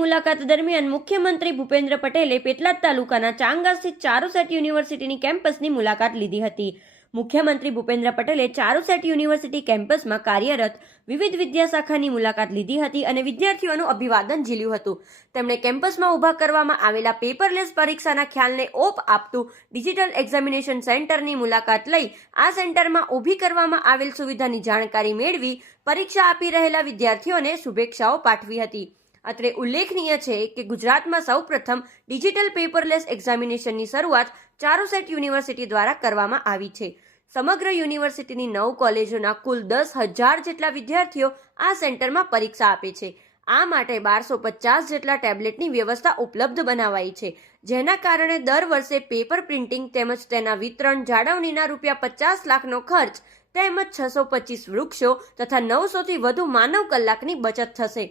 મુલાકાત દરમિયાન મુખ્યમંત્રી ભૂપેન્દ્ર પટેલે પેટલાદ તાલુકાના ચાંગા સ્થિત ચારુસેટ યુનિવર્સિટીની કેમ્પસની મુલાકાત લીધી હતી. મુખ્યમંત્રી ભૂપેન્દ્ર પટેલે ચારુસેટ યુનિવર્સિટી કેમ્પસમાં કાર્યરત વિવિધ વિદ્યાશાખાની મુલાકાત લીધી હતી અને વિદ્યાર્થીઓનું અભિવાદન ઝીલ્યું હતું. તેમણે કેમ્પસમાં ઊભા કરવામાં આવેલા પેપરલેસ પરીક્ષાના ખ્યાલને ઓપ આપતું ડિજિટલ એક્ઝામિનેશન સેન્ટરની મુલાકાત લઈ આ સેન્ટરમાં ઊભી કરવામાં આવેલ સુવિધાની જાણકારી મેળવી પરીક્ષા આપી રહેલા વિદ્યાર્થીઓને શુભેચ્છાઓ પાઠવી હતી. અત્રે ઉલ્લેખનીય છે કે ગુજરાતમાં સૌપ્રથમ ડિજિટલ પેપરલેસ એક્ઝામિનેશનની શરૂઆત ચારુસેટ યુનિવર્સિટી દ્વારા કરવામાં આવી છે. સમગ્ર યુનિવર્સિટીની નવ કોલેજોના કુલ દસ હજાર જેટલા વિદ્યાર્થીઓ આ સેન્ટરમાં પરીક્ષા આપે છે. આ માટે બારસો પચાસ જેટલા ટેબ્લેટની વ્યવસ્થા ઉપલબ્ધ બનાવાઈ છે, જેના કારણે દર વર્ષે પેપર પ્રિન્ટિંગ તેમજ તેના વિતરણ જાળવણીના રૂપિયા પચાસ લાખનો ખર્ચ તેમજ છસો પચીસ વૃક્ષો તથા નવસોથી વધુ માનવ કલાકની બચત થશે.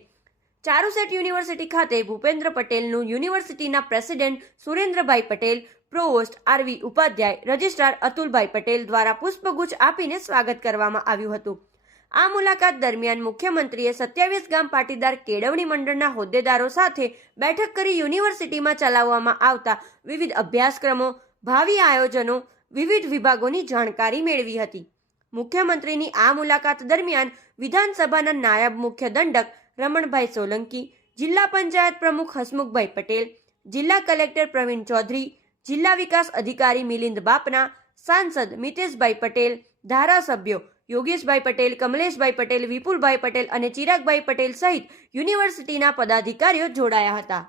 ચારુસેટ યુનિવર્સિટી ખાતે ભૂપેન્દ્ર પટેલનું યુનિવર્સિટીના president Surendrabhai Patel provost R V Upadhyay, registrar Atulbhai Patel દ્વારા પુષ્પગુચ્છ આપીને સ્વાગત કરવામાં આવ્યું હતું. આ મુલાકાત દરમિયાન મુખ્યમંત્રીએ સત્યાવીસ ગામ પાટીદાર કેળવણી મંડળના હોદ્દેદારો સાથે બેઠક કરી યુનિવર્સિટીમાં ચલાવવામાં આવતા વિવિધ અભ્યાસક્રમો, ભાવિ આયોજનો, વિવિધ વિભાગોની જાણકારી મેળવી હતી. મુખ્યમંત્રીની આ મુલાકાત દરમિયાન વિધાનસભાના નાયબ મુખ્ય દંડક રમણભાઈ સોલંકી, જિલ્લા પંચાયત પ્રમુખ હસમુખભાઈ પટેલ, જિલ્લા કલેક્ટર પ્રવીણ ચૌધરી, જિલ્લા વિકાસ અધિકારી મિલિંદ બાપના, સાંસદ મિતેશભાઈ પટેલ, ધારાસભ્યો યોગેશભાઈ પટેલ, કમલેશભાઈ પટેલ, વિપુલભાઈ પટેલ અને ચિરાગભાઈ પટેલ સહિત યુનિવર્સિટીના પદાધિકારીઓ જોડાયા હતા.